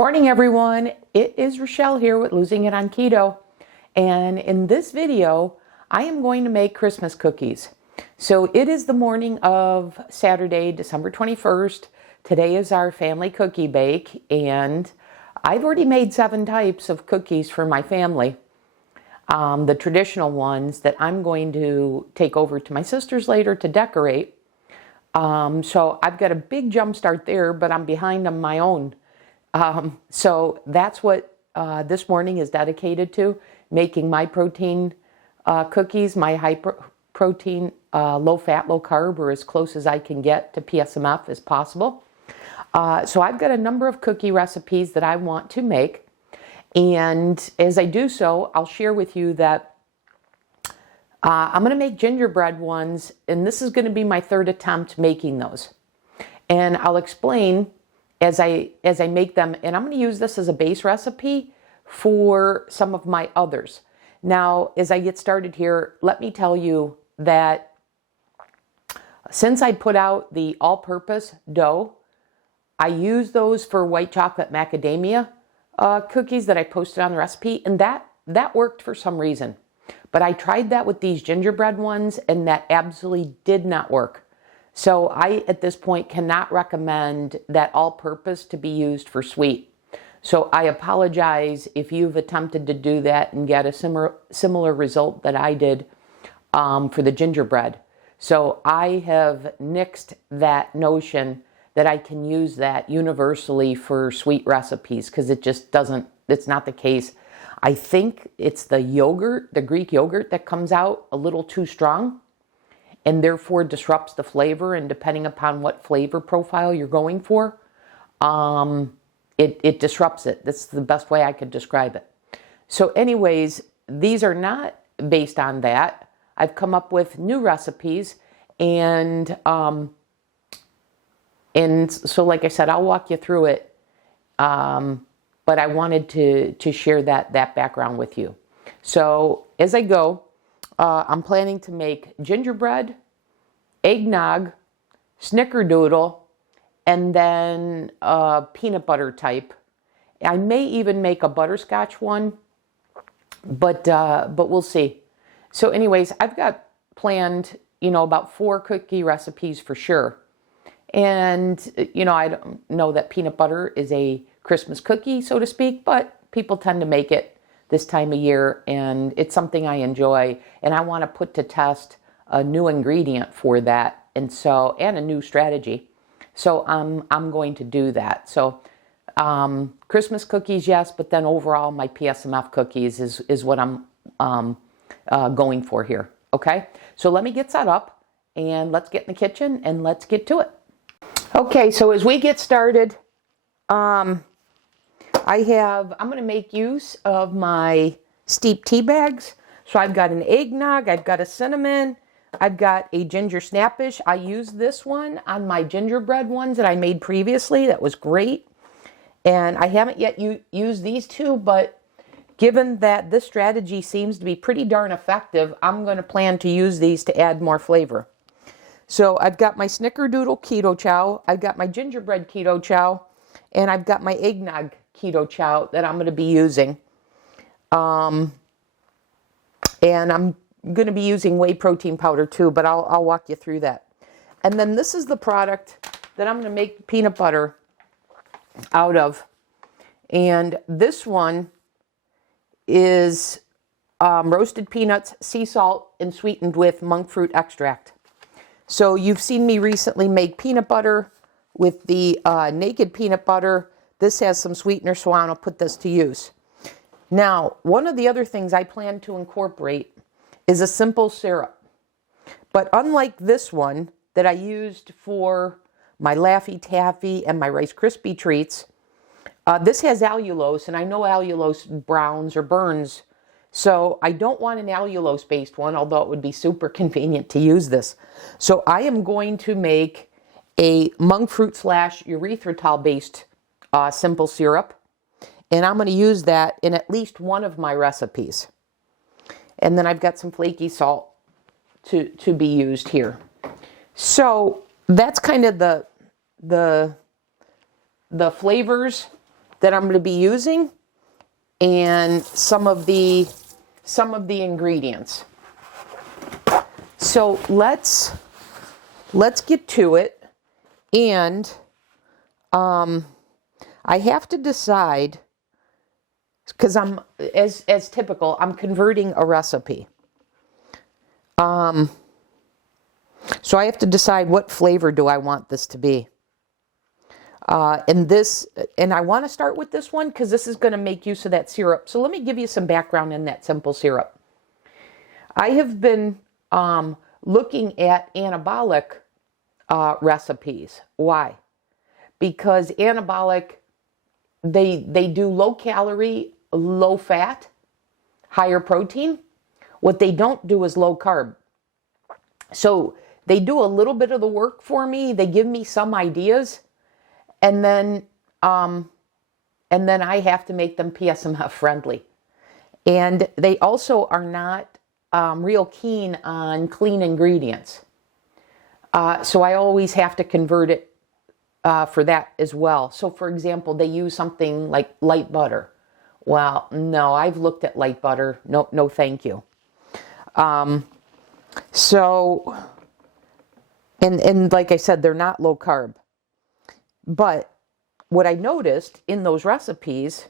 Morning everyone, it is Rochelle here with Losing It on Keto, and in this video I am going to make Christmas cookies. So it is the morning of Saturday, December 21st. Today is our family cookie bake, and I've already made 7 types of cookies for my family. The traditional ones that I'm going to take over to my sister's later to decorate. So I've got a big jump start there, but I'm behind on my own. So that's what this morning is dedicated to, making my protein cookies, my high protein, low fat, low carb, or as close as I can get to PSMF as possible. So I've got a number of cookie recipes that I want to make, and as I do so, I'll share with you that I'm going to make gingerbread ones, and this is going to be my 3rd attempt making those, and I'll explain as I make them, and I'm going to use this as a base recipe for some of my others. Now, as I get started here, let me tell you that since I put out the all-purpose dough, I use those for white chocolate macadamia cookies that I posted on the recipe, and that worked for some reason. But I tried that with these gingerbread ones, and that absolutely did not work. So I, at this point, cannot recommend that all-purpose to be used for sweet. So I apologize if you've attempted to do that and get a similar result that I did for the gingerbread. So I have nixed that notion that I can use that universally for sweet recipes, because it just doesn't, it's not the case. I think it's the yogurt, the Greek yogurt, that comes out a little too strong, and therefore disrupts the flavor, and depending upon what flavor profile you're going for, it disrupts it. That's the best way I could describe it. So anyways, these are not based on that. I've come up with new recipes, and so like I said, I'll walk you through it, but I wanted to share that background with you. So as I go, I'm planning to make gingerbread, eggnog, snickerdoodle, and then a peanut butter type. I may even make a butterscotch one, but we'll see. So anyways, I've got planned, about 4 cookie recipes for sure. And, I don't know that peanut butter is a Christmas cookie, so to speak, but people tend to make it this time of year, and it's something I enjoy, and I want to put to test a new ingredient for that, and a new strategy. So I'm going to do that. So Christmas cookies, yes, but then overall my PSMF cookies is what I'm going for here. Okay, so let me get set up, and let's get in the kitchen and let's get to it. Okay, so as we get started, I'm going to make use of my steep tea bags. So I've got an eggnog, I've got a cinnamon, I've got a ginger snappish. I used this one on my gingerbread ones that I made previously. That was great. And I haven't yet used these 2, but given that this strategy seems to be pretty darn effective, I'm going to plan to use these to add more flavor. So I've got my snickerdoodle keto chow, I've got my gingerbread keto chow, and I've got my eggnog keto chow that I'm going to be using. And I'm going to be using whey protein powder too, but I'll walk you through that. And then this is the product that I'm going to make peanut butter out of. And this one is roasted peanuts, sea salt, and sweetened with monk fruit extract. So you've seen me recently make peanut butter with the naked peanut butter. This has some sweetener, so I'll put this to use. Now, one of the other things I plan to incorporate is a simple syrup. But unlike this one that I used for my Laffy Taffy and my Rice Krispie treats, this has allulose, and I know allulose browns or burns, so I don't want an allulose-based one, although it would be super convenient to use this. So I am going to make a monk fruit / erythritol-based simple syrup, and I'm going to use that in at least one of my recipes. And then I've got some flaky salt to be used here. So that's kind of the flavors that I'm going to be using and some of the ingredients. So let's get to it. And I have to decide, because I'm, as typical, I'm converting a recipe. So I have to decide what flavor do I want this to be. And I want to start with this one because this is going to make use of that syrup. So let me give you some background in that simple syrup. I have been looking at anabolic recipes. Why? Because anabolic, they do low calorie, low fat, higher protein. What they don't do is low carb. So they do a little bit of the work for me. They give me some ideas, and then I have to make them PSMF friendly. And they also are not real keen on clean ingredients. So I always have to convert it for that as well. So for example, they use something like light butter. Well, no, I've looked at light butter. No, thank you. So, and like I said, they're not low carb. But what I noticed in those recipes,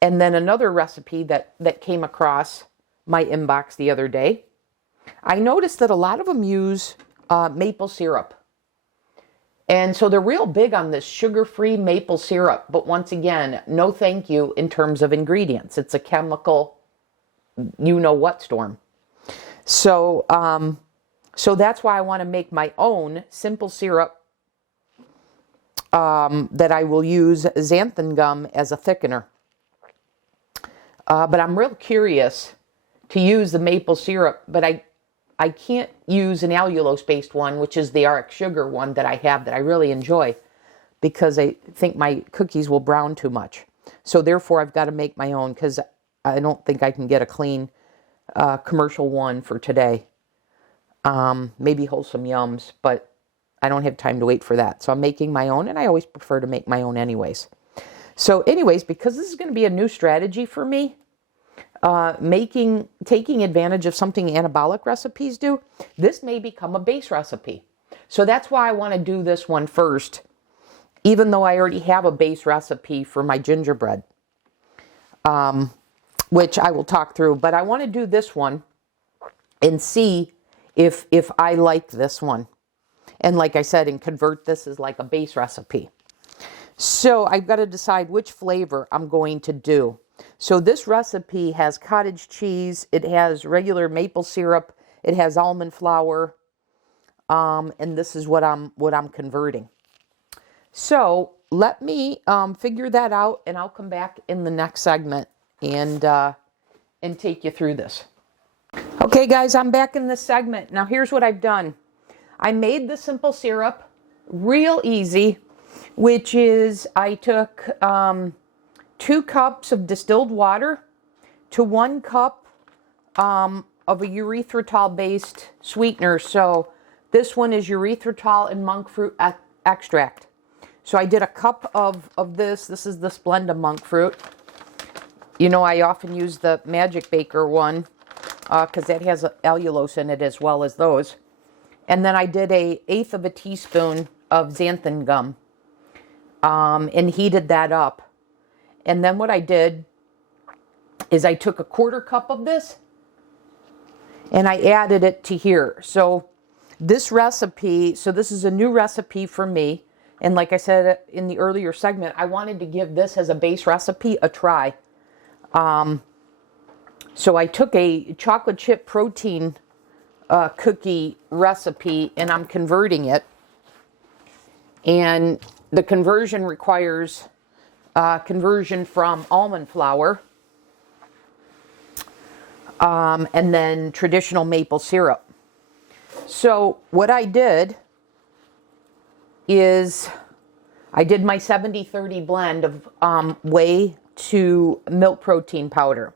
and then another recipe that came across my inbox the other day, I noticed that a lot of them use maple syrup. And so they're real big on this sugar-free maple syrup. But once again, no thank you in terms of ingredients. It's a chemical, you-know-what storm. So, so that's why I want to make my own simple syrup that I will use xanthan gum as a thickener. But I'm real curious to use the maple syrup, but I can't use an allulose-based one, which is the RX sugar one that I have that I really enjoy, because I think my cookies will brown too much. So therefore, I've got to make my own, because I don't think I can get a clean commercial one for today. Maybe Wholesome Yums, but I don't have time to wait for that. So I'm making my own, and I always prefer to make my own anyways. So anyways, because this is going to be a new strategy for me, taking advantage of something anabolic recipes do, this may become a base recipe. So that's why I want to do this one first, even though I already have a base recipe for my gingerbread, which I will talk through. But I want to do this one and see if I like this one. And like I said, and convert this as like a base recipe. So I've got to decide which flavor I'm going to do. So this recipe has cottage cheese, it has regular maple syrup, it has almond flour, and this is what I'm converting. So let me figure that out, and I'll come back in the next segment and take you through this. Okay, guys, I'm back in this segment. Now here's what I've done. I made the simple syrup real easy, which is I took 2 cups of distilled water to 1 cup of a erythritol-based sweetener. So this one is erythritol and monk fruit extract. So I did a cup of this. This is the Splenda monk fruit. You know, I often use the Magic Baker one because that has allulose in it as well as those. And then I did 1/8 of a teaspoon of xanthan gum and heated that up. And then what I did is I took a 1/4 cup of this and I added it to here. So this recipe, so this is a new recipe for me. And like I said in the earlier segment, I wanted to give this as a base recipe a try. So I took a chocolate chip protein cookie recipe and I'm converting it. And the conversion requires conversion from almond flour and then traditional maple syrup. So what I did is I did my 70-30 blend of whey to milk protein powder.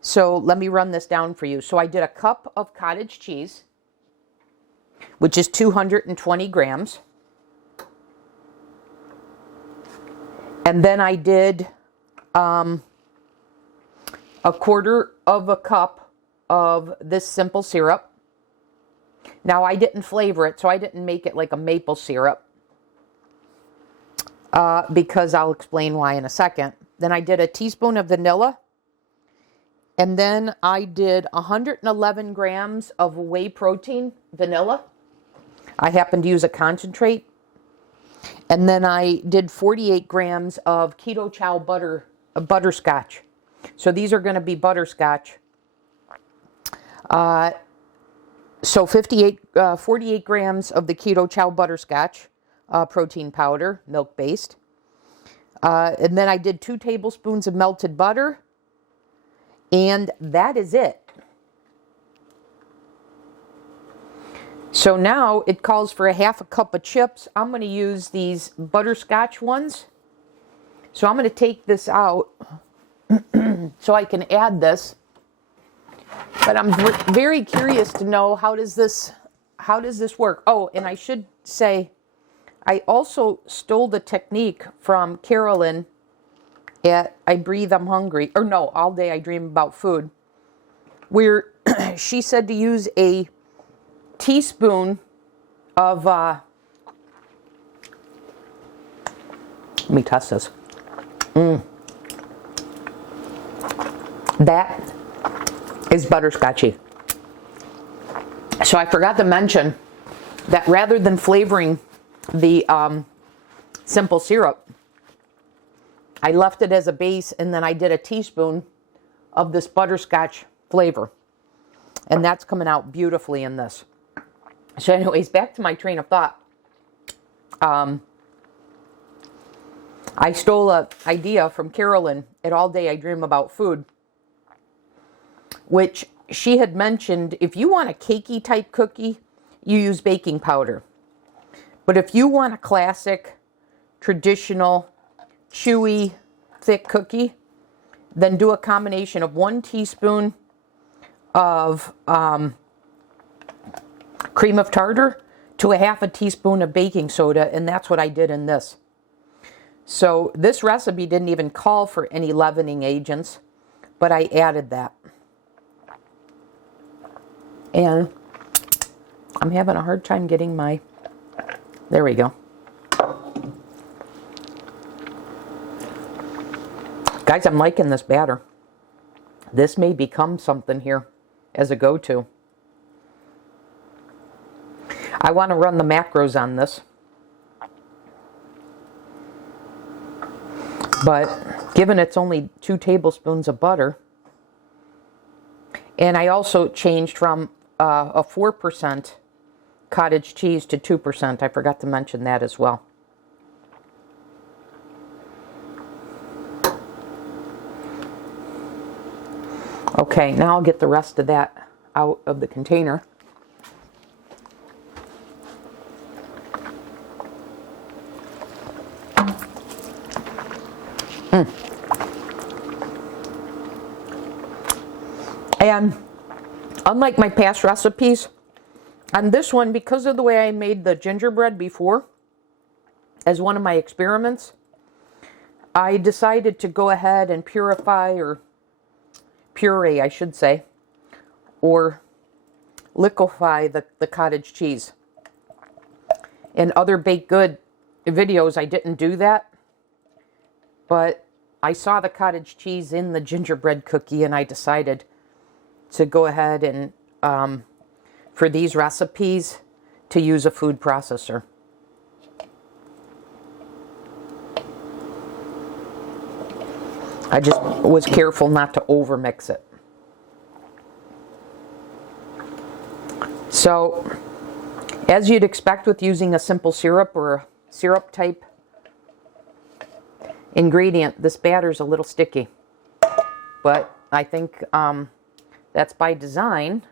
So let me run this down for you. So I did a cup of cottage cheese, which is 220 grams. And then I did a quarter of a cup of this simple syrup. Now I didn't flavor it, so I didn't make it like a maple syrup, because I'll explain why in a second. Then I did a teaspoon of vanilla. And then I did 111 grams of whey protein, vanilla. I happened to use a concentrate. And then I did 48 grams of Keto Chow butterscotch. So these are going to be butterscotch. So 48 grams of the Keto Chow butterscotch protein powder, milk-based. And then I did 2 tablespoons of melted butter. And that is it. So now it calls for a half a cup of chips. I'm going to use these butterscotch ones. So I'm going to take this out so I can add this. But I'm very curious to know, how does this work? Oh, and I should say, I also stole the technique from Carolyn at I Breathe, I'm Hungry, or no, All Day I Dream About Food, where she said to use a teaspoon of, let me test this. That is butterscotchy. So I forgot to mention that rather than flavoring the simple syrup, I left it as a base, and then I did a teaspoon of this butterscotch flavor. And that's coming out beautifully in this. So anyways, back to my train of thought. I stole an idea from Carolyn at All Day I Dream About Food, which she had mentioned, if you want a cakey type cookie, you use baking powder. But if you want a classic, traditional, chewy, thick cookie, then do a combination of 1 teaspoon of cream of tartar to a half a teaspoon of baking soda, and that's what I did in this. So this recipe didn't even call for any leavening agents, but I added that. And I'm having a hard time getting my, there we go. Guys, I'm liking this batter. This may become something here as a go-to. I want to run the macros on this. But given it's only 2 tablespoons of butter, and I also changed from a 4% cottage cheese to 2%. I forgot to mention that as well. Okay, now I'll get the rest of that out of the container. And unlike my past recipes, on this one, because of the way I made the gingerbread before, as one of my experiments, I decided to go ahead and puree, I should say, or liquefy the cottage cheese. In other baked good videos, I didn't do that, but I saw the cottage cheese in the gingerbread cookie, and I decided to go ahead and, for these recipes, to use a food processor. I just was careful not to overmix it. So, as you'd expect with using a simple syrup or a syrup type ingredient, this batter's a little sticky. But I think that's by design,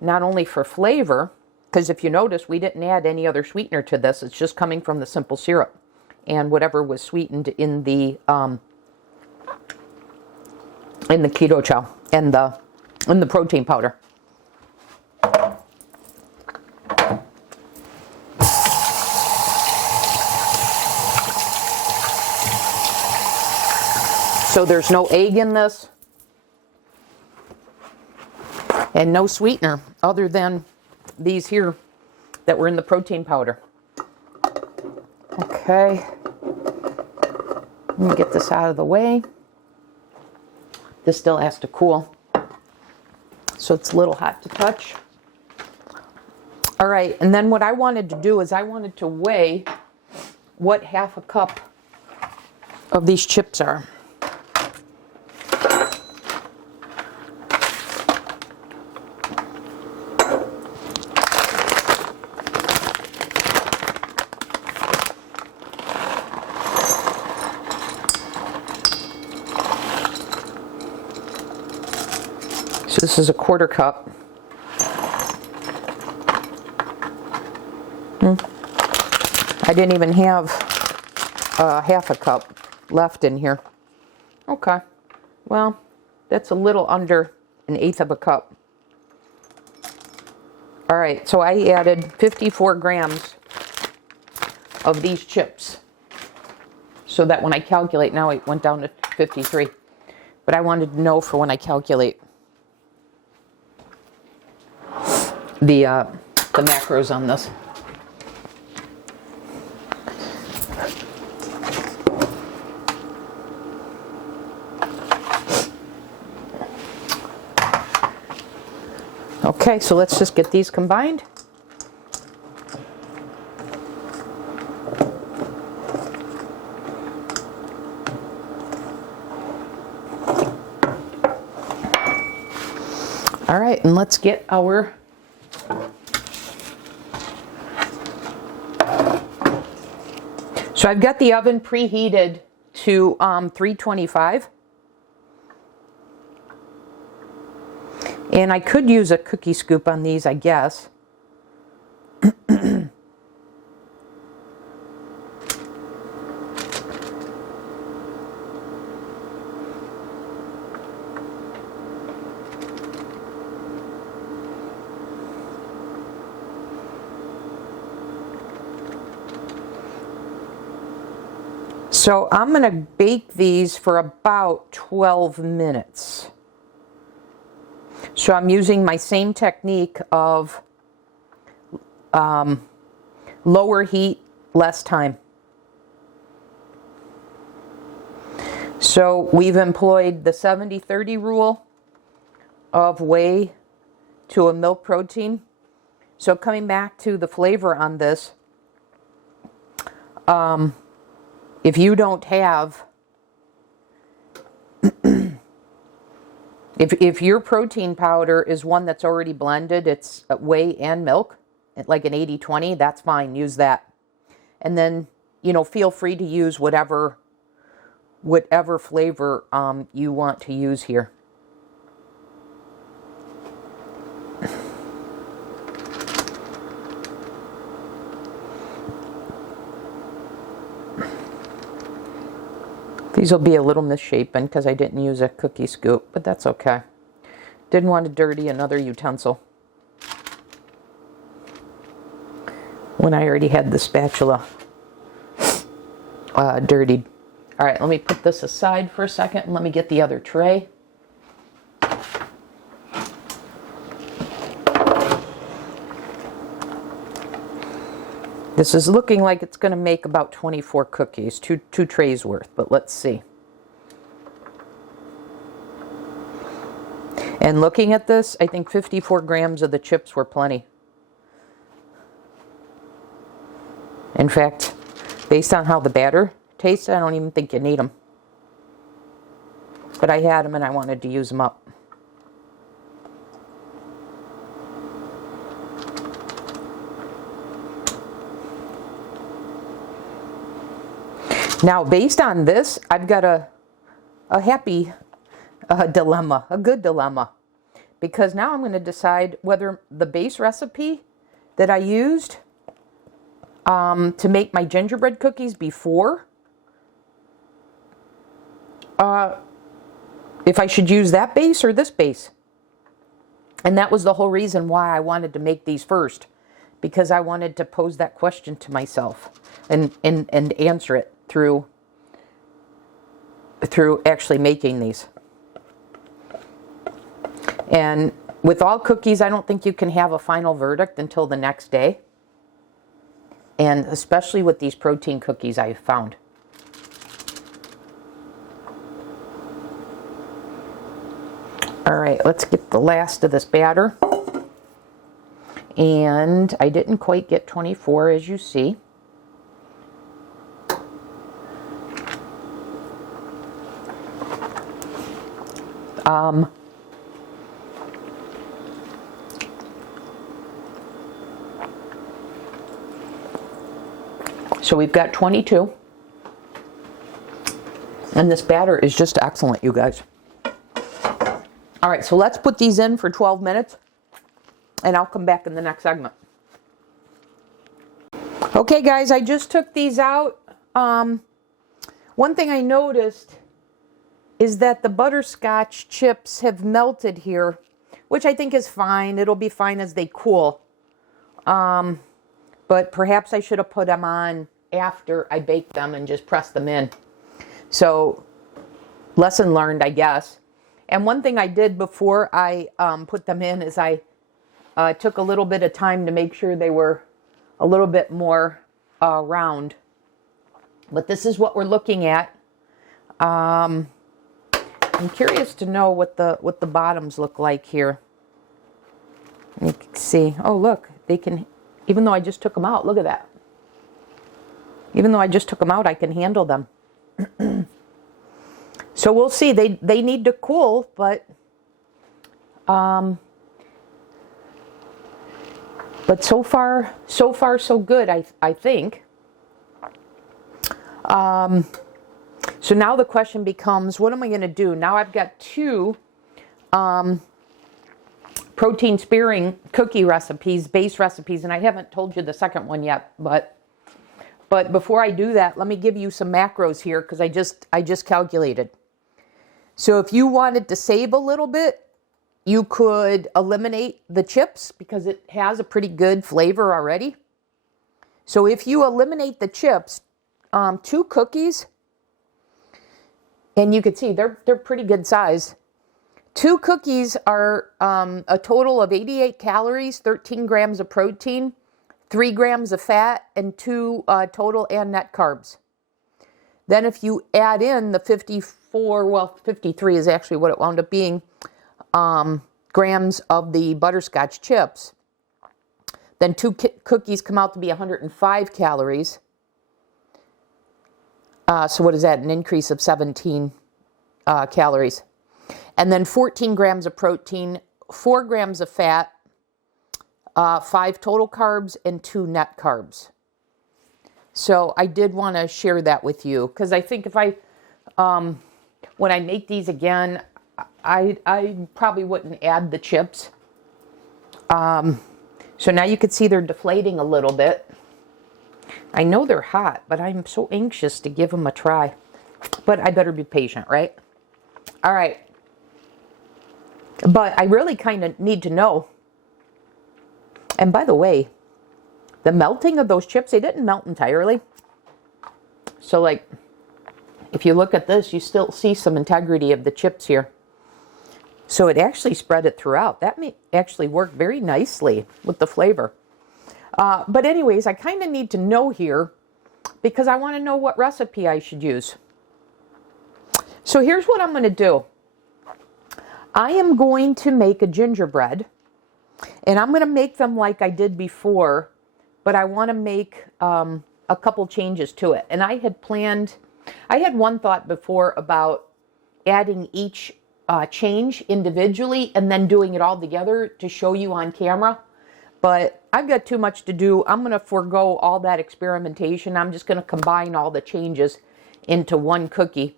not only for flavor, because if you notice, we didn't add any other sweetener to this. It's just coming from the simple syrup and whatever was sweetened in the keto chow and in the protein powder. So there's no egg in this and no sweetener other than these here that were in the protein powder. Okay, let me get this out of the way. This still has to cool, so it's a little hot to touch. All right, and then what I wanted to do is I wanted to weigh what half a cup of these chips are. So this is a quarter cup. I didn't even have half a cup left in here. Okay, well, that's a little under 1/8 of a cup. All right, so I added 54 grams of these chips, so that when I calculate, now it went down to 53, but I wanted to know for when I calculate the macros on this. Okay, so let's just get these combined. All right, and let's get our So I've got the oven preheated to 325. And I could use a cookie scoop on these, I guess. So I'm going to bake these for about 12 minutes. So I'm using my same technique of lower heat, less time. So we've employed the 70-30 rule of whey to a milk protein. So coming back to the flavor on this, if you don't have, if your protein powder is one that's already blended, it's whey and milk, like an 80-20, that's fine, use that. And then, you know, feel free to use whatever flavor you want to use here. These will be a little misshapen because I didn't use a cookie scoop, but that's okay. Didn't want to dirty another utensil when I already had the spatula dirtied. All right, let me put this aside for a second and let me get the other tray. This is looking like it's going to make about 24 cookies, two trays worth, but let's see. And looking at this, I think 54 grams of the chips were plenty. In fact, based on how the batter tastes, I don't even think you need them. But I had them and I wanted to use them up. Now, based on this, I've got a happy dilemma, a good dilemma. Because now I'm going to decide whether the base recipe that I used to make my gingerbread cookies before, if I should use that base or this base. And that was the whole reason why I wanted to make these first. Because I wanted to pose that question to myself and answer it through through actually making these. And with all cookies, I don't think you can have a final verdict until the next day. And especially with these protein cookies, I found. All right, let's get the last of this batter. And I didn't quite get 24, as you see. So we've got 22. And this batter is just excellent, you guys. All right, so let's put these in for 12 minutes. And I'll come back in the next segment. Okay, guys, I just took these out. One thing I noticed is that the butterscotch chips have melted here, which I think is fine. It'll be fine as they cool. But perhaps I should have put them on after I baked them and just pressed them in. So, lesson learned, I guess. And one thing I did before I put them in is I took a little bit of time to make sure they were a little bit more round. But this is what we're looking at. I'm curious to know what the bottoms look like here. You can see. Oh, look, they can. Even though I just took them out, look at that. Even though I just took them out, I can handle them. So we'll see. They need to cool, but so far so good, I think. So now the question becomes, what am I going to do? Now I've got two protein sparing cookie recipes, base recipes, and I haven't told you the second one yet, but before I do that, let me give you some macros here, because I just calculated. So if you wanted to save a little bit, you could eliminate the chips because it has a pretty good flavor already. So if you eliminate the chips, 2 cookies, and you can see they're pretty good size. 2 cookies are a total of 88 calories, 13 grams of protein, 3 grams of fat, and 2 total and net carbs. Then if you add in the 53 is actually what it wound up being, grams of the butterscotch chips, then 2 cookies come out to be 105 calories. So what is that? An increase of 17 calories. And then 14 grams of protein, 4 grams of fat, 5 total carbs, and 2 net carbs. So I did want to share that with you, because I think if when I make these again, I probably wouldn't add the chips. So now you can see they're deflating a little bit. I know they're hot, but I'm so anxious to give them a try. But I better be patient, right? All right. But I really kind of need to know. And by the way, the melting of those chips, they didn't melt entirely. So like, if you look at this, you still see some integrity of the chips here. So it actually spread it throughout. That may actually work very nicely with the flavor. But anyways, I kind of need to know here because I want to know what recipe I should use. So here's what I'm going to do. I am going to make a gingerbread, and I'm going to make them like I did before, but I want to make a couple changes to it. And I had one thought before about adding each change individually and then doing it all together to show you on camera. But I've got too much to do. I'm going to forego all that experimentation. I'm just going to combine all the changes into one cookie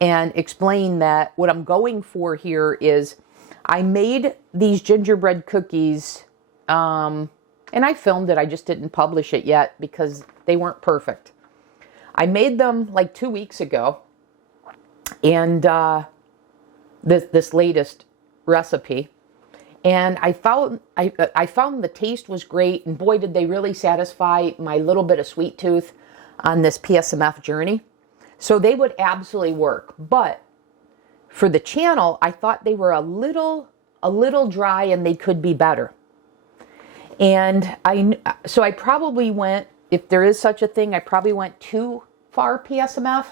and explain that what I'm going for here is I made these gingerbread cookies, and I filmed it. I just didn't publish it yet because they weren't perfect. I made them like 2 weeks ago, and this latest recipe, and I found the taste was great, and boy did they really satisfy my little bit of sweet tooth on this PSMF journey. So they would absolutely work. But for the channel, I thought they were a little dry and they could be better. And so I probably went, if there is such a thing, I probably went too far PSMF,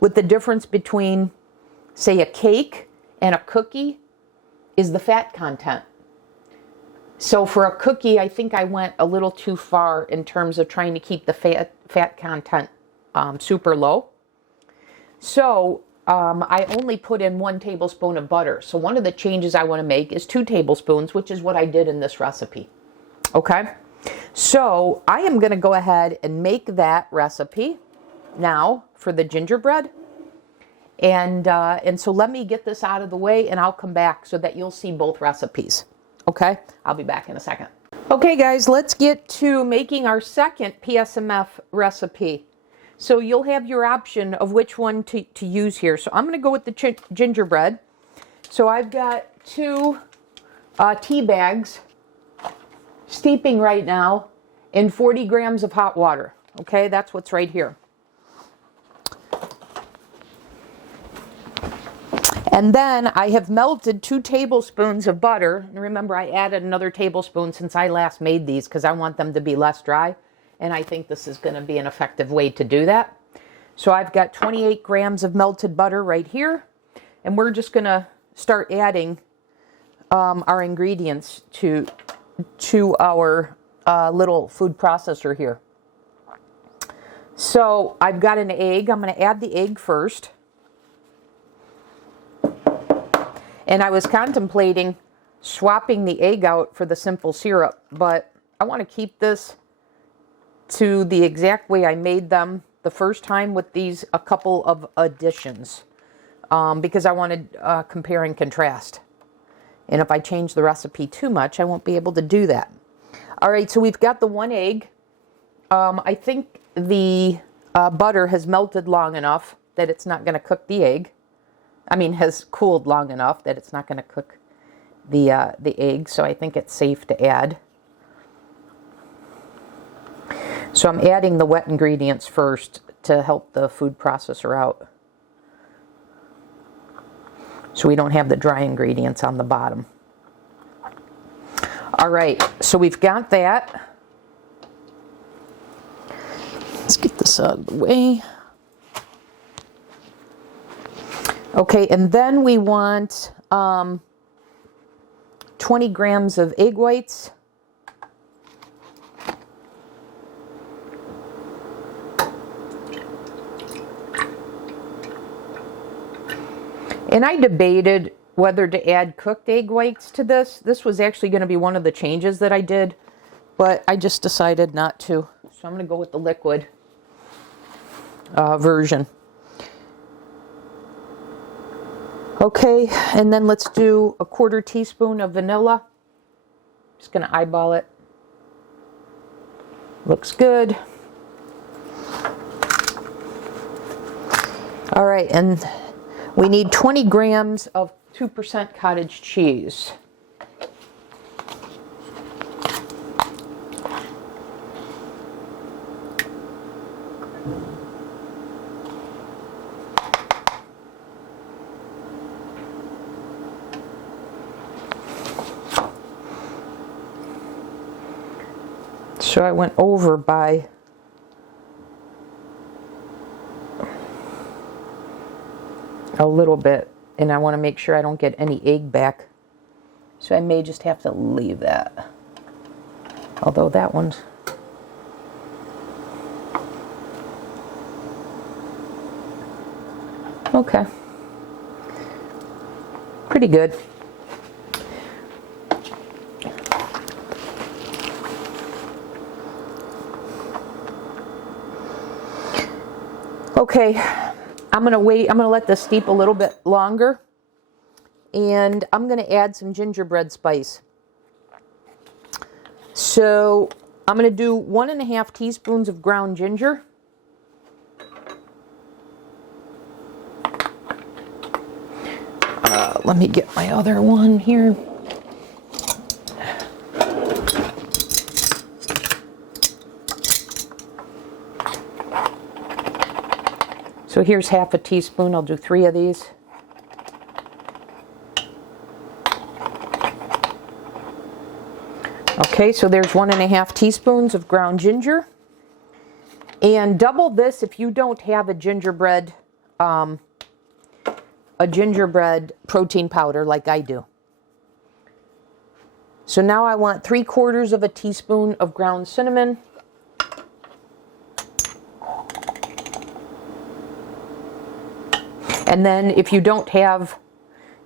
with the difference between, say, a cake and a cookie is the fat content. So for a cookie, I think I went a little too far in terms of trying to keep the fat content super low. So I only put in 1 tablespoon of butter. So one of the changes I want to make is 2 tablespoons, which is what I did in this recipe. Okay, so I am going to go ahead and make that recipe now for the gingerbread. And so let me get this out of the way and I'll come back so that you'll see both recipes. Okay, I'll be back in a second. Okay guys, let's get to making our second PSMF recipe. So you'll have your option of which one to use here. So I'm going to go with the gingerbread. So I've got 2 tea bags steeping right now in 40 grams of hot water. Okay, that's what's right here. And then I have melted 2 tablespoons of butter. And remember, I added another tablespoon since I last made these because I want them to be less dry. And I think this is going to be an effective way to do that. So I've got 28 grams of melted butter right here. And we're just going to start adding our ingredients to our little food processor here. So I've got an egg. I'm going to add the egg first. And I was contemplating swapping the egg out for the simple syrup, but I want to keep this to the exact way I made them the first time with these a couple of additions because I wanted compare and contrast. And if I change the recipe too much, I won't be able to do that. All right, so we've got the 1 egg. I think the butter has melted long enough that it's not going to cook the egg. I mean, has cooled long enough that it's not going to cook the egg, so I think it's safe to add. So I'm adding the wet ingredients first to help the food processor out, so we don't have the dry ingredients on the bottom. All right, so we've got that. Let's get this out of the way. Okay, and then we want 20 grams of egg whites. And I debated whether to add cooked egg whites to this. This was actually going to be one of the changes that I did, but I just decided not to. So I'm going to go with the liquid version. Okay, and then let's do a 1/4 teaspoon of vanilla. Just going to eyeball it. Looks good. All right, and we need 20 grams of 2% cottage cheese. So I went over by a little bit, and I want to make sure I don't get any egg back. So I may just have to leave that. Although that one's... okay. Pretty good. Okay, I'm going to wait. I'm going to let this steep a little bit longer. And I'm going to add some gingerbread spice. So I'm going to do 1½ teaspoons of ground ginger. Let me get my other one here. So here's half a teaspoon. I'll do 3 of these. Okay, so there's 1½ teaspoons of ground ginger. And double this if you don't have a gingerbread protein powder like I do. So now I want 3/4 of a teaspoon of ground cinnamon. And then if you don't have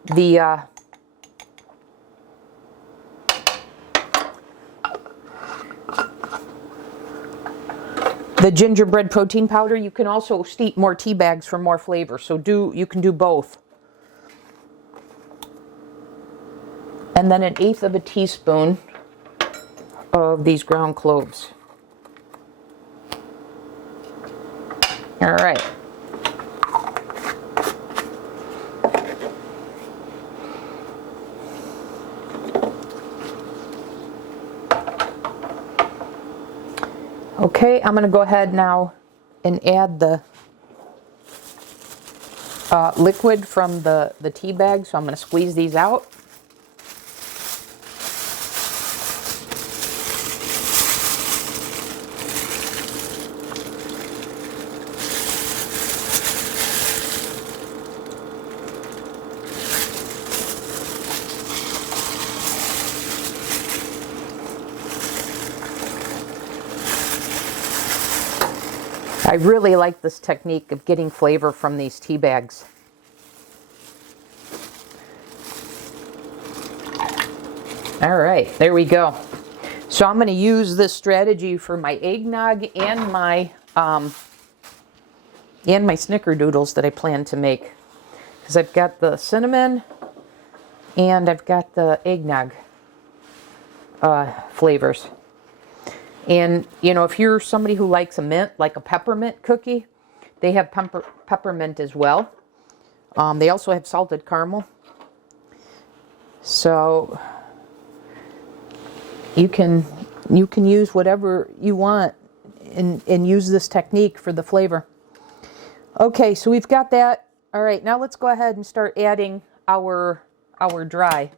the gingerbread protein powder, you can also steep more tea bags for more flavor. So you can do both. And then 1/8 of a teaspoon of these ground cloves. All right. Okay, I'm going to go ahead now and add the liquid from the tea bag. So I'm going to squeeze these out. I really like this technique of getting flavor from these tea bags. All right, there we go. So I'm going to use this strategy for my eggnog and my snickerdoodles that I plan to make, because I've got the cinnamon and I've got the eggnog flavors. And, you know, if you're somebody who likes a mint, like a peppermint cookie, they have peppermint as well. They also have salted caramel. So you can use whatever you want and use this technique for the flavor. Okay, so we've got that. All right, now let's go ahead and start adding our dry.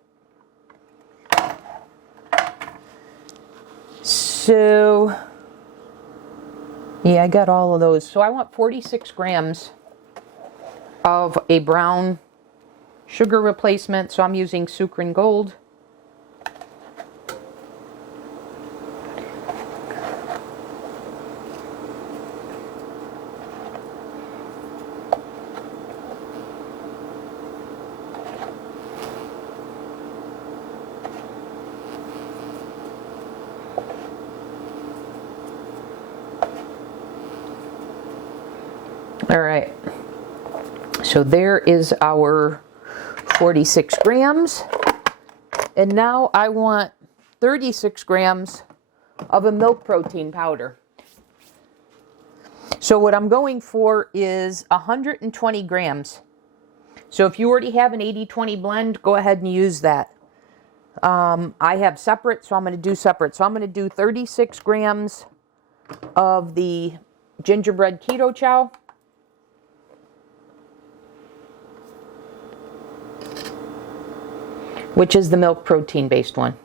So, yeah, I got all of those. So I want 46 grams of a brown sugar replacement. So I'm using Sucrin Gold. All right, so there is our 46 grams. And now I want 36 grams of a milk protein powder. So what I'm going for is 120 grams. So if you already have an 80-20 blend, go ahead and use that. I have separate, so I'm going to do separate. So I'm going to do 36 grams of the gingerbread keto chow. Which is the milk protein based one.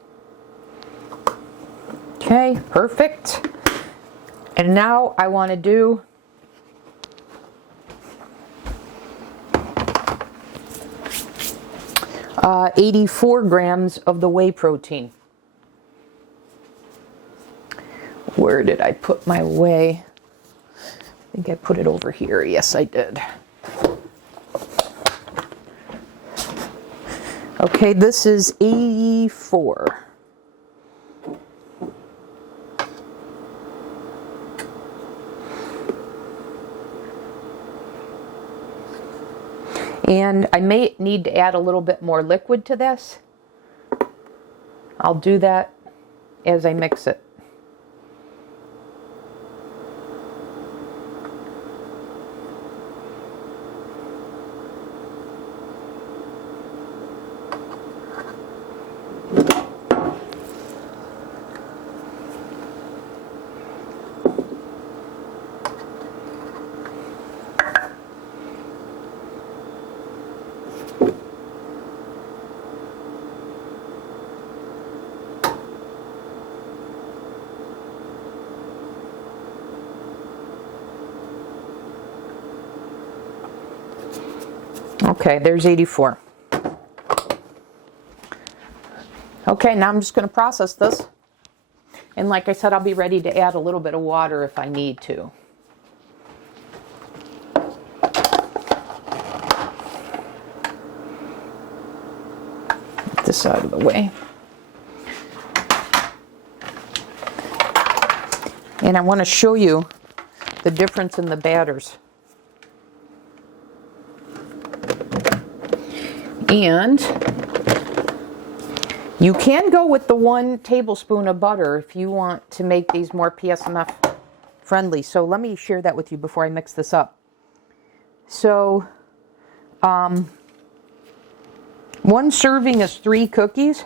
Okay, perfect. And now I want to do 84 grams of the whey protein. Where did I put my whey? I think I put it over here. Yes, I did. Okay, this is 84. And I may need to add a little bit more liquid to this. I'll do that as I mix it. Okay, there's 84. Okay, now I'm just going to process this. And like I said, I'll be ready to add a little bit of water if I need to. Get this out of the way. And I want to show you the difference in the batters. And you can go with the 1 tablespoon of butter if you want to make these more PSMF friendly. So let me share that with you before I mix this up. So 1 serving is 3 cookies.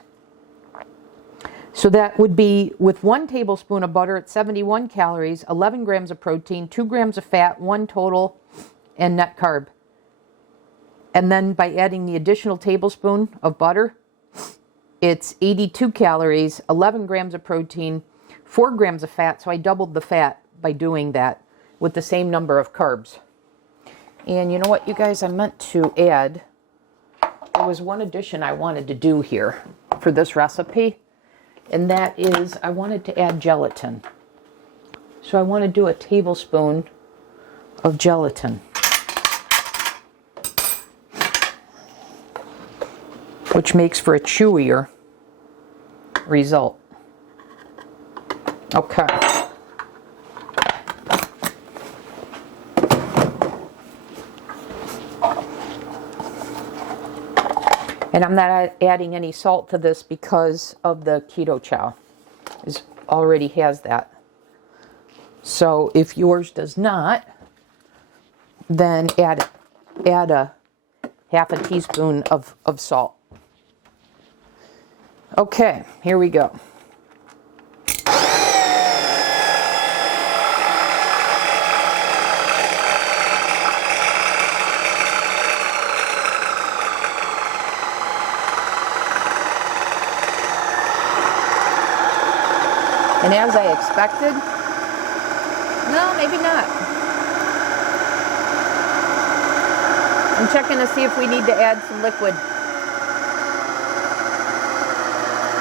So that would be with 1 tablespoon of butter at 71 calories, 11 grams of protein, 2 grams of fat, 1 total, and net carb. And then by adding the additional tablespoon of butter, it's 82 calories, 11 grams of protein, 4 grams of fat. So I doubled the fat by doing that with the same number of carbs. And you know what, you guys, I meant to add, there was one addition I wanted to do here for this recipe. And that is, I wanted to add gelatin. So I want to do a tablespoon of gelatin, which makes for a chewier result. Okay. And I'm not adding any salt to this because of the keto chow. It already has that. So if yours does not, then add a half a teaspoon of salt. Okay, here we go. And as I expected, no, maybe not. I'm checking to see if we need to add some liquid.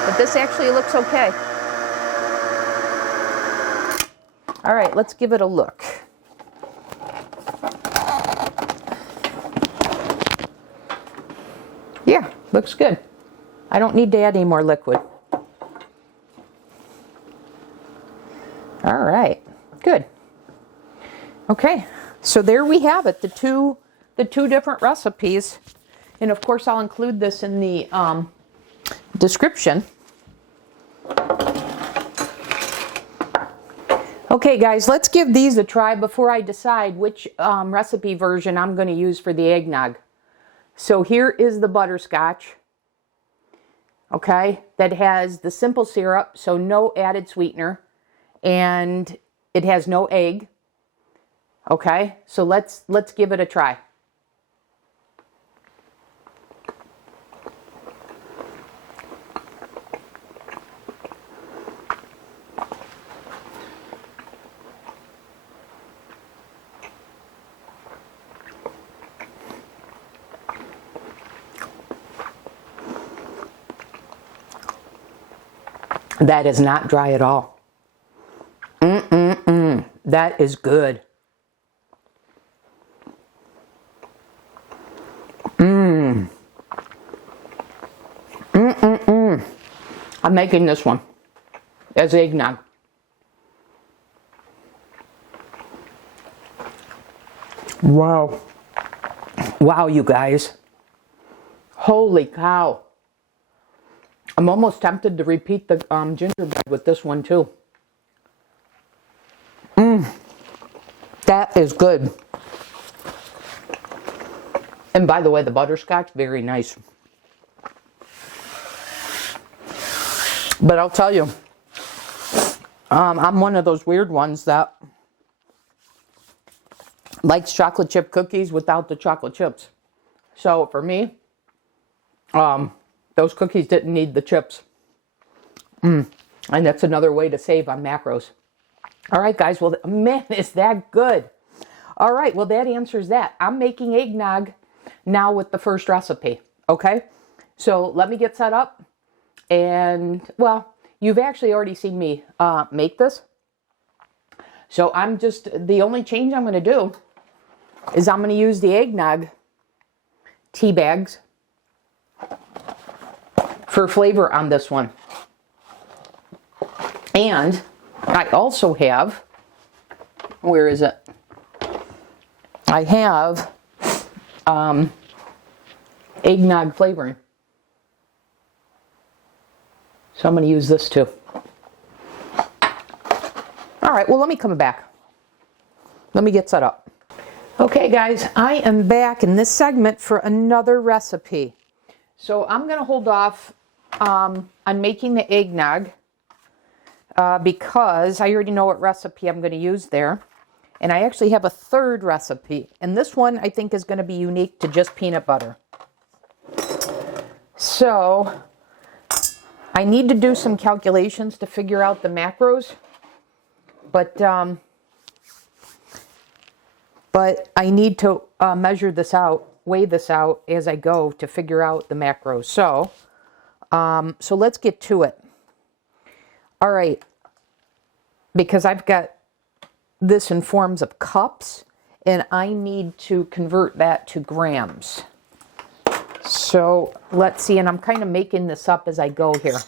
But this actually looks okay. All right, let's give it a look. Yeah, looks good. I don't need to add any more liquid. All right, good. Okay, so there we have it, the two different recipes. And of course, I'll include this in the description. Okay, guys, let's give these a try before I decide which recipe version I'm going to use for the eggnog. So here is the butterscotch, okay, that has the simple syrup, so no added sweetener. And it has no egg. Okay, so let's give it a try. That is not dry at all. That is good. I'm making this one as eggnog. Wow. Wow, you guys. Holy cow. I'm almost tempted to repeat the gingerbread with this one too. That is good. And by the way, the butterscotch, very nice. But I'll tell you, I'm one of those weird ones that likes chocolate chip cookies without the chocolate chips. So for me, those cookies didn't need the chips. And that's another way to save on macros. All right, guys. Well, man, is that good. All right. Well, that answers that. I'm making eggnog now with the first recipe. Okay, so let me get set up. And well, you've actually already seen me make this. So the only change I'm going to do is I'm going to use the eggnog tea bags for flavor on this one. And I also have, where is it? I have eggnog flavoring. So I'm going to use this too. All right, well, let me come back. Let me get set up. Okay, guys, I am back in this segment for another recipe. So I'm going to hold off on making the eggnog because I already know what recipe I'm going to use there. And I actually have a third recipe. And this one I think is going to be unique to just peanut butter. So I need to do some calculations to figure out the macros. But I need to measure this out, weigh this out as I go to figure out the macros. So let's get to it. All right, because I've got this in forms of cups, and I need to convert that to grams. So let's see, and I'm kind of making this up as I go here.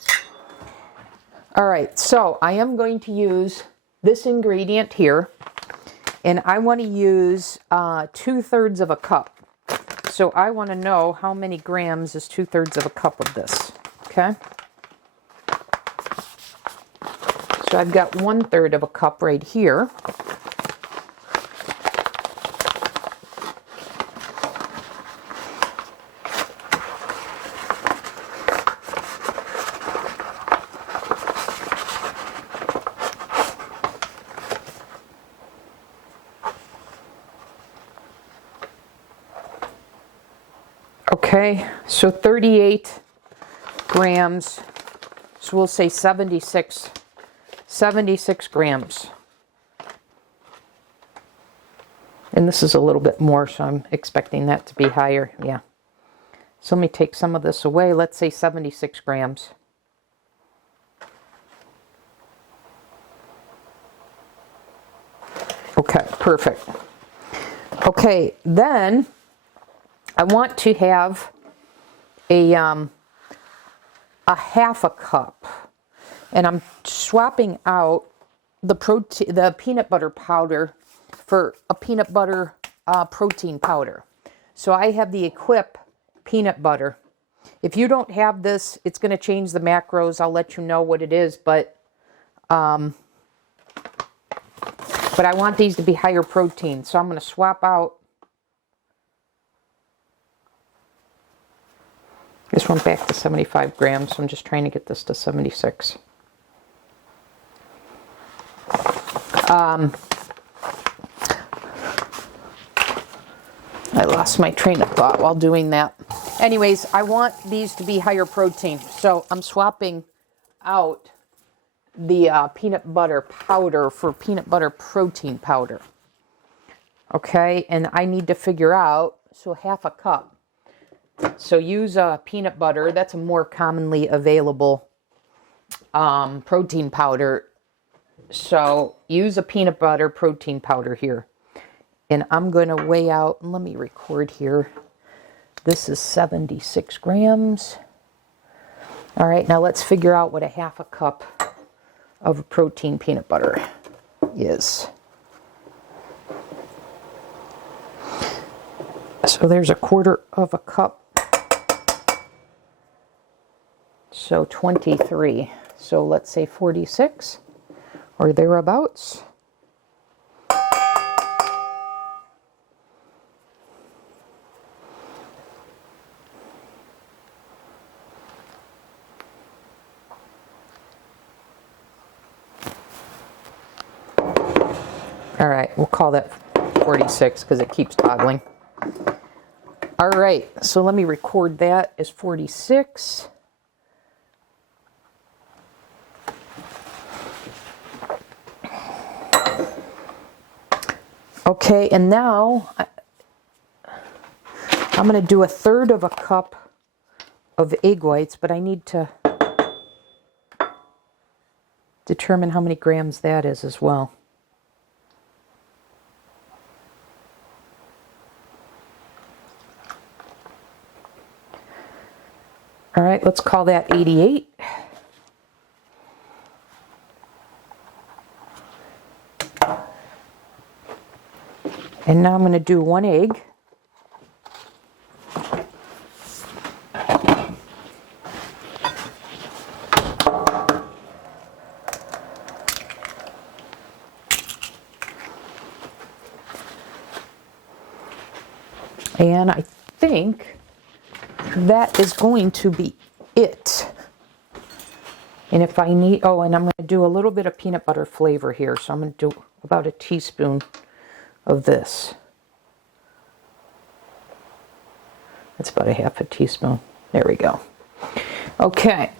All right, so I am going to use this ingredient here, and I want to use 2/3 of a cup. So I want to know how many grams is 2/3 of a cup of this, okay? So I've got 1/3 of a cup right here. Okay, so 38 grams, so we'll say 76 grams. And this is a little bit more, so I'm expecting that to be higher, yeah. So let me take some of this away, let's say 76 grams. Okay, perfect. Okay, then I want to have a half a cup, and I'm swapping out the peanut butter powder for a peanut butter protein powder. So I have the Equip peanut butter. If you don't have this, it's going to change the macros. I'll let you know what it is, but I want these to be higher protein, so I'm going to swap out. This went back to 75 grams, so I'm just trying to get this to 76. I lost my train of thought while doing that. Anyways, I want these to be higher protein, so I'm swapping out the peanut butter powder for peanut butter protein powder. Okay, and I need to figure out, so half a cup. So use peanut butter. That's a more commonly available protein powder. So use a peanut butter protein powder here. And I'm going to weigh out, and let me record here. This is 76 grams. All right, now let's figure out what a half a cup of protein peanut butter is. So there's 1/4 of a cup. So 23. So let's say 46 or thereabouts. All right, we'll call that 46 because it keeps toggling. All right, so let me record that as 46. Okay, and now I'm going to do 1/3 of a cup of egg whites, but I need to determine how many grams that is as well. All right, let's call that 88. And now I'm going to do 1 egg. And I think that is going to be it. And if I need, oh, and I'm going to do a little bit of peanut butter flavor here. So I'm going to do about a teaspoon of this. That's about a 1/2 teaspoon. There we go. Okay.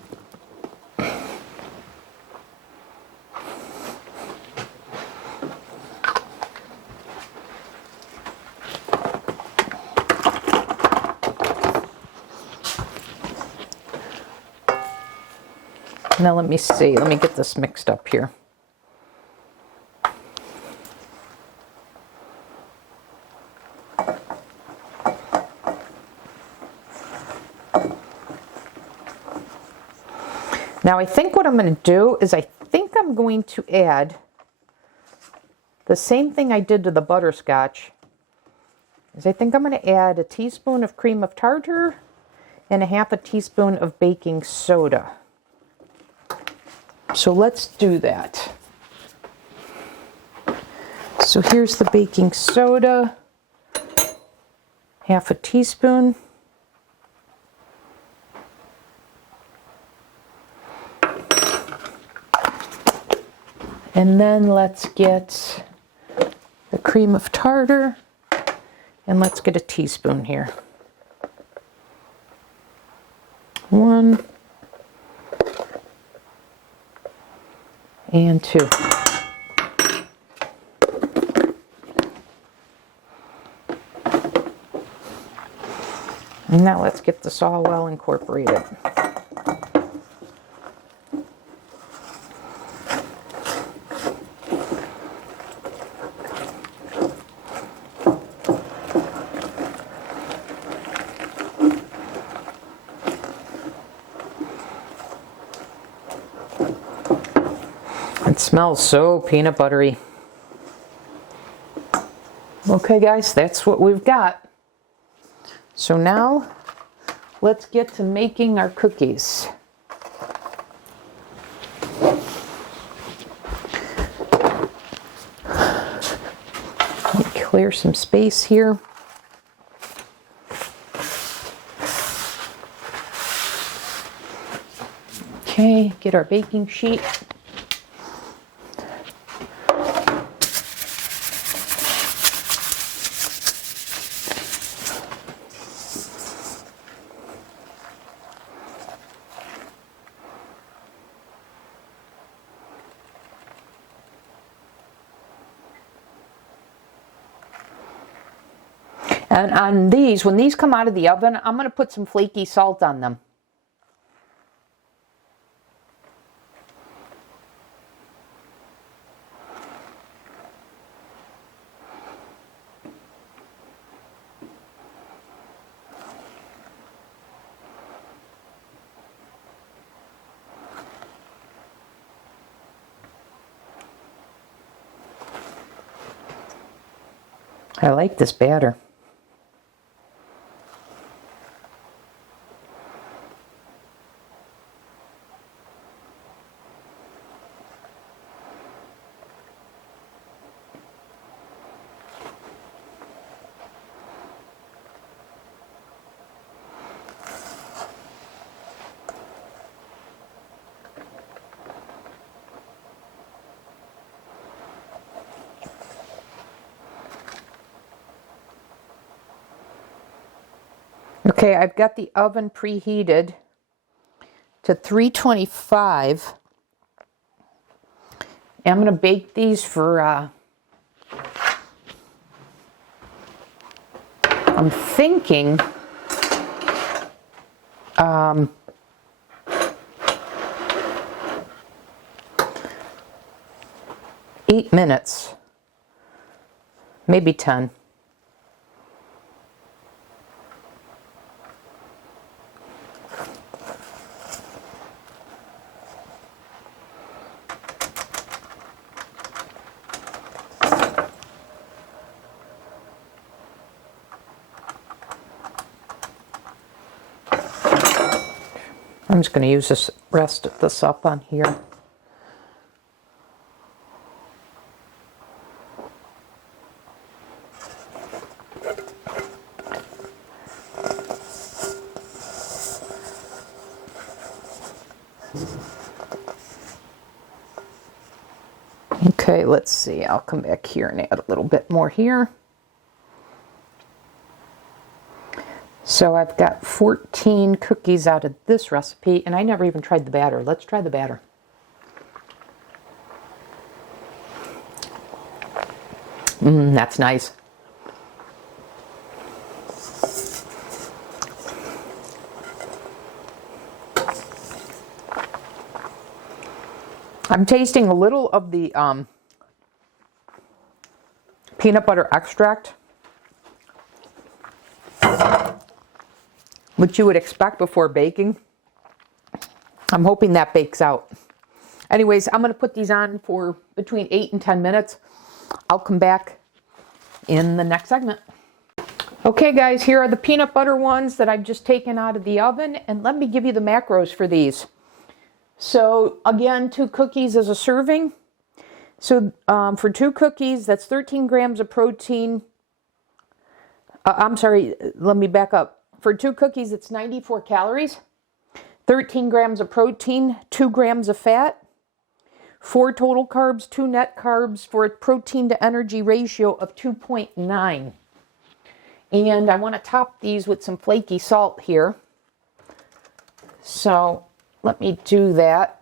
Now let me see. Let me get this mixed up here. Now I think what I'm going to do is I think I'm going to add the same thing I did to the butterscotch. Is I think I'm going to add a teaspoon of cream of tartar and a 1/2 teaspoon of baking soda. So let's do that. So here's the baking soda, 1/2 teaspoon. And then let's get the cream of tartar, and let's get a teaspoon here. 1 and 2. And now let's get this all well incorporated. It smells so peanut buttery. Okay guys, that's what we've got. So now let's get to making our cookies. Let me clear some space here. Okay, get our baking sheet. And on these, when these come out of the oven, I'm going to put some flaky salt on them. I like this batter. Okay, I've got the oven preheated to 325. And I'm going to bake these for I'm thinking 8 minutes, maybe 10. I'm just going to use this rest of this up on here. Okay, let's see. I'll come back here and add a little bit more here. So I've got 14 cookies out of this recipe, and I never even tried the batter. Let's try the batter. That's nice. I'm tasting a little of the peanut butter extract, which you would expect before baking. I'm hoping that bakes out. Anyways, I'm going to put these on for between 8 and 10 minutes. I'll come back in the next segment. Okay guys, here are the peanut butter ones that I've just taken out of the oven, and let me give you the macros for these. So again, 2 cookies is a serving. So for 2 cookies, that's 13 grams of protein. I'm sorry, let me back up. For 2 cookies, it's 94 calories, 13 grams of protein, 2 grams of fat, 4 total carbs, 2 net carbs, for a protein to energy ratio of 2.9. And I want to top these with some flaky salt here. So let me do that.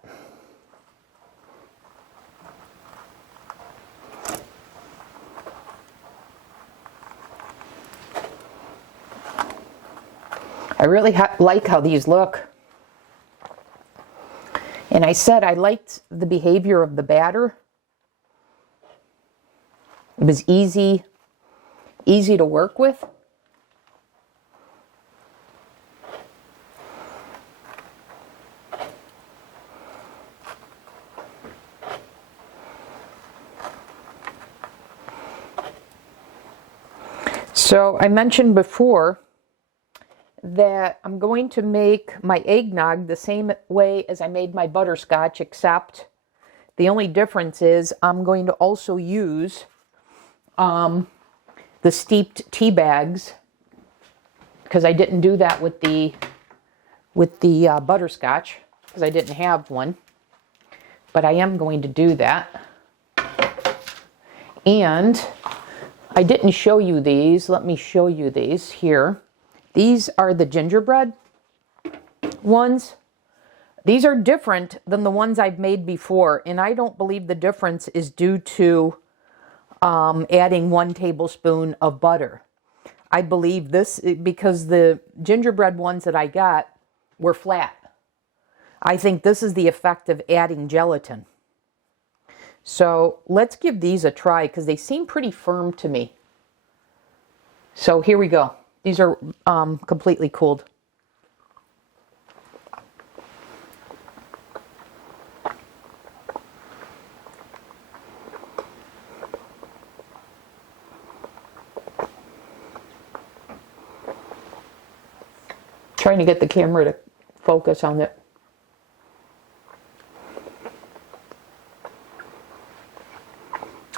I really like how these look. And I said I liked the behavior of the batter. It was easy to work with. So I mentioned before that I'm going to make my eggnog the same way as I made my butterscotch, except the only difference is I'm going to also use the steeped tea bags, because I didn't do that with the butterscotch because I didn't have one, but I am going to do that. And I didn't show you these. Let me show you these here. These are the gingerbread ones. These are different than the ones I've made before, and I don't believe the difference is due to adding 1 tablespoon of butter. I believe this because the gingerbread ones that I got were flat. I think this is the effect of adding gelatin. So let's give these a try because they seem pretty firm to me. So here we go. These are completely cooled. Trying to get the camera to focus on it.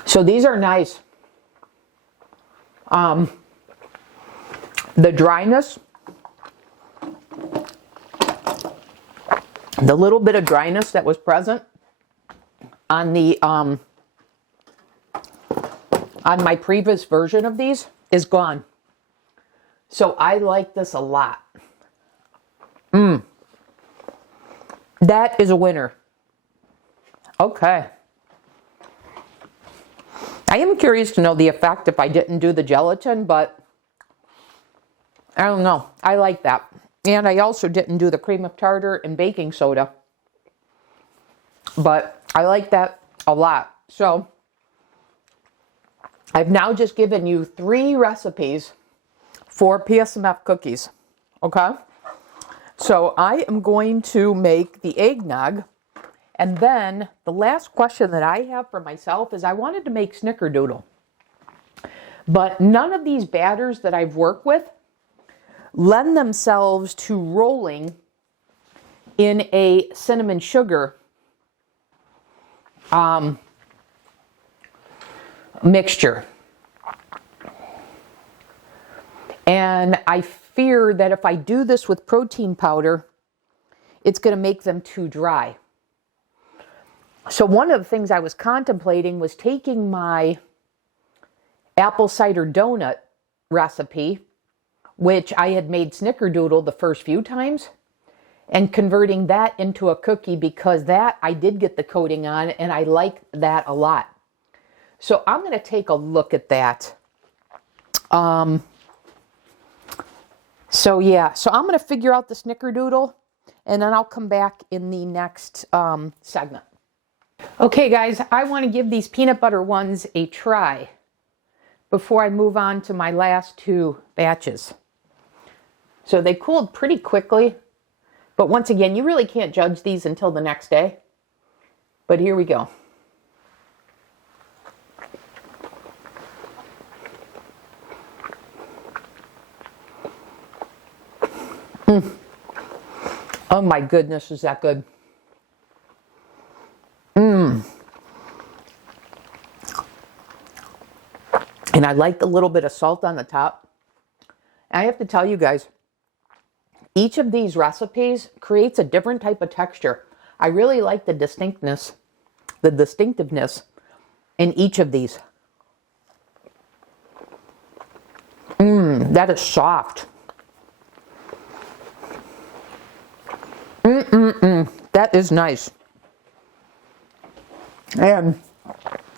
So these are nice. The dryness, the little bit of dryness that was present on the on my previous version of these is gone. So I like this a lot. That is a winner. Okay. I am curious to know the effect if I didn't do the gelatin, but I don't know. I like that. And I also didn't do the cream of tartar and baking soda. But I like that a lot. So I've now just given you 3 recipes for PSMF cookies. Okay? So I am going to make the eggnog. And then the last question that I have for myself is I wanted to make snickerdoodle. But none of these batters that I've worked with lend themselves to rolling in a cinnamon sugar mixture. And I fear that if I do this with protein powder, it's going to make them too dry. So one of the things I was contemplating was taking my apple cider donut recipe, which I had made snickerdoodle the first few times, and converting that into a cookie, because that I did get the coating on and I like that a lot. So I'm going to take a look at that. So I'm going to figure out the snickerdoodle, and then I'll come back in the next segment. Okay guys, I want to give these peanut butter ones a try before I move on to my last 2 batches. So they cooled pretty quickly, but once again, you really can't judge these until the next day. But here we go. Oh my goodness, is that good. And I like the little bit of salt on the top. I have to tell you guys, each of these recipes creates a different type of texture. I really like the distinctiveness in each of these. That is soft. That is nice. And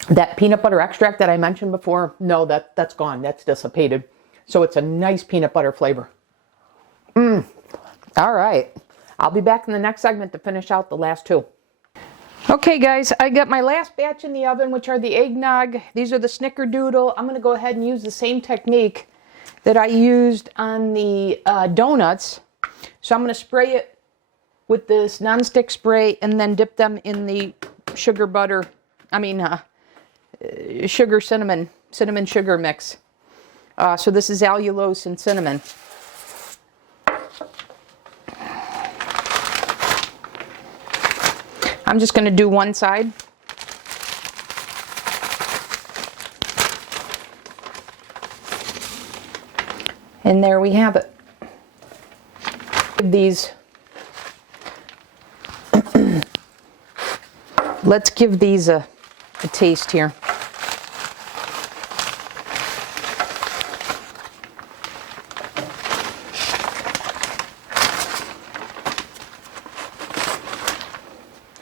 that peanut butter extract that I mentioned before, no, that's gone. That's dissipated. So it's a nice peanut butter flavor. All right. I'll be back in the next segment to finish out the last 2. Okay, guys, I got my last batch in the oven, which are the eggnog. These are the snickerdoodle. I'm going to go ahead and use the same technique that I used on the donuts. So I'm going to spray it with this nonstick spray and then dip them in the sugar cinnamon sugar mix. So this is allulose and cinnamon. I'm just going to do one side. And there we have it. These. Let's give these a taste here.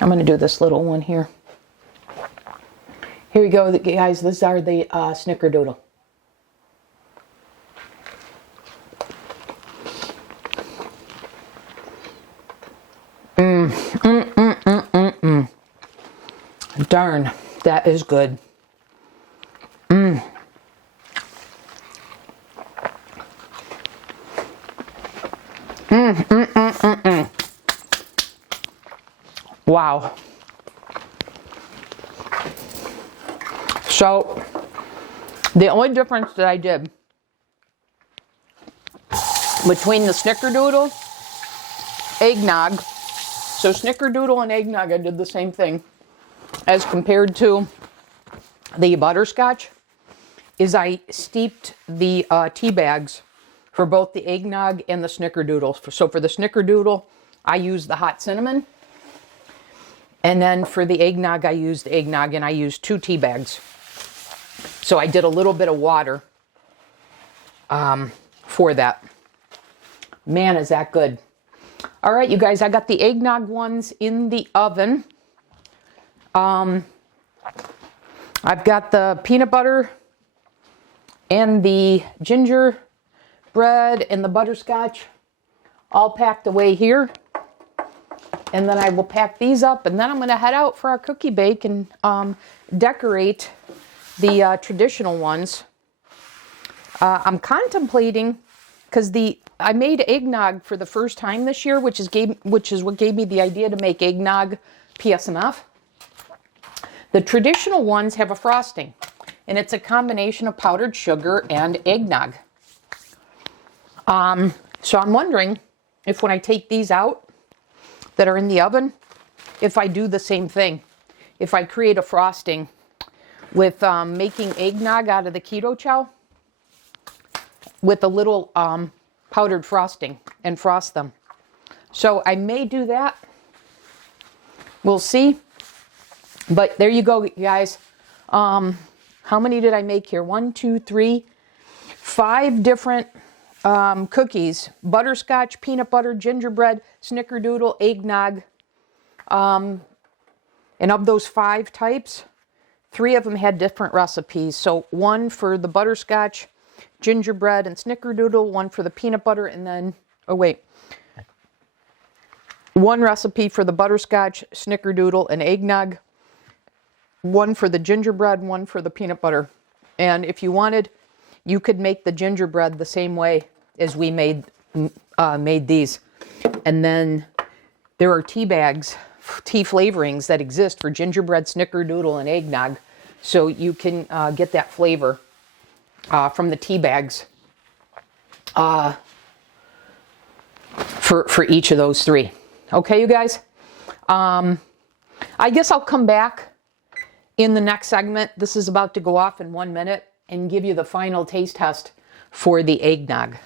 I'm going to do this little one here. Here we go, guys. These are the snickerdoodle. Darn, that is good. Wow. So, the only difference that I did between the snickerdoodle, eggnog, so snickerdoodle and eggnog, I did the same thing as compared to the butterscotch, is I steeped the tea bags for both the eggnog and the snickerdoodle. So for the snickerdoodle, I used the hot cinnamon. And then for the eggnog, I used eggnog, and I used 2 tea bags. So I did a little bit of water for that. Man, is that good. All right, you guys, I got the eggnog ones in the oven. I've got the peanut butter and the gingerbread bread and the butterscotch all packed away here. And then I will pack these up, and then I'm going to head out for our cookie bake and decorate the traditional ones. I'm contemplating, because I made eggnog for the first time this year, which is what gave me the idea to make eggnog PSMF. The traditional ones have a frosting, and it's a combination of powdered sugar and eggnog. So I'm wondering if when I take these out that are in the oven, if I do the same thing. If I create a frosting with making eggnog out of the keto chow with a little powdered frosting and frost them. So I may do that. We'll see. But there you go, guys. How many did I make here? 1, 2, 3, 5 different cookies: butterscotch, peanut butter, gingerbread, snickerdoodle, eggnog. And of those 5 types, 3 of them had different recipes. So 1 for the butterscotch, gingerbread, and snickerdoodle, 1 for the peanut butter, and then, 1 recipe for the butterscotch, snickerdoodle, and eggnog, 1 for the gingerbread, 1 for the peanut butter. And if you wanted, you could make the gingerbread the same way as we made these. And then there are tea bags, tea flavorings that exist for gingerbread, snickerdoodle, and eggnog. So you can get that flavor from the tea bags for each of those 3. Okay, you guys? I guess I'll come back in the next segment. This is about to go off in 1 minute, and give you the final taste test for the eggnog.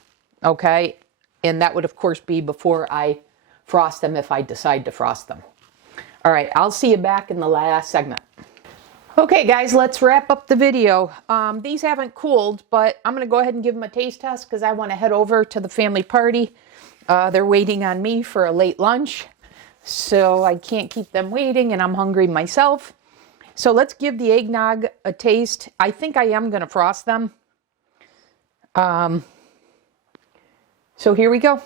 Okay? And that would, of course, be before I frost them, if I decide to frost them. All right, I'll see you back in the last segment. Okay, guys, let's wrap up the video. These haven't cooled, but I'm going to go ahead and give them a taste test because I want to head over to the family party. They're waiting on me for a late lunch, so I can't keep them waiting, and I'm hungry myself. So let's give the eggnog a taste. I think I am going to frost them. So here we go.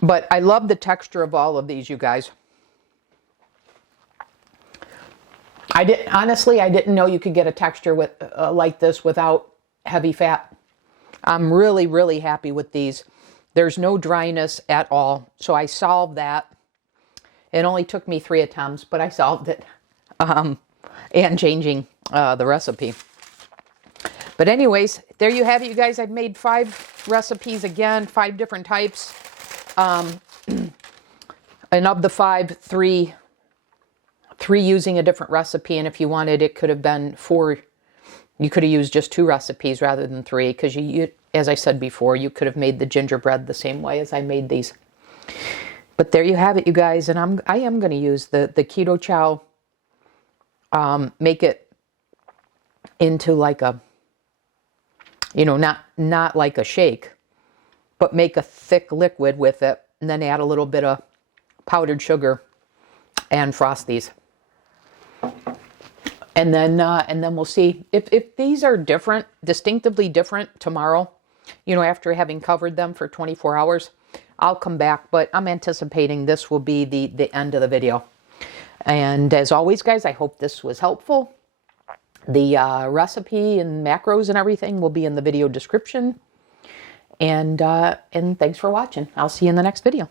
But I love the texture of all of these, you guys. Honestly, I didn't know you could get a texture with like this without heavy fat. I'm really, really happy with these. There's no dryness at all. So I solved that. It only took me 3 attempts, but I solved it. And changing the recipe. But anyways, there you have it, you guys. I've made 5 recipes again, 5 different types. And of the 5, 3 using a different recipe. And if you wanted, it could have been 4. You could have used just 2 recipes rather than 3, because as I said before, you could have made the gingerbread the same way as I made these. But there you have it, you guys. And I am going to use the keto chow, make it into like a, not like a shake, but make a thick liquid with it, and then add a little bit of powdered sugar and frost these. And then we'll see if these are different, distinctively different tomorrow, after having covered them for 24 hours, I'll come back, but I'm anticipating this will be the end of the video. And as always, guys, I hope this was helpful. The recipe and macros and everything will be in the video description. And thanks for watching. I'll see you in the next video.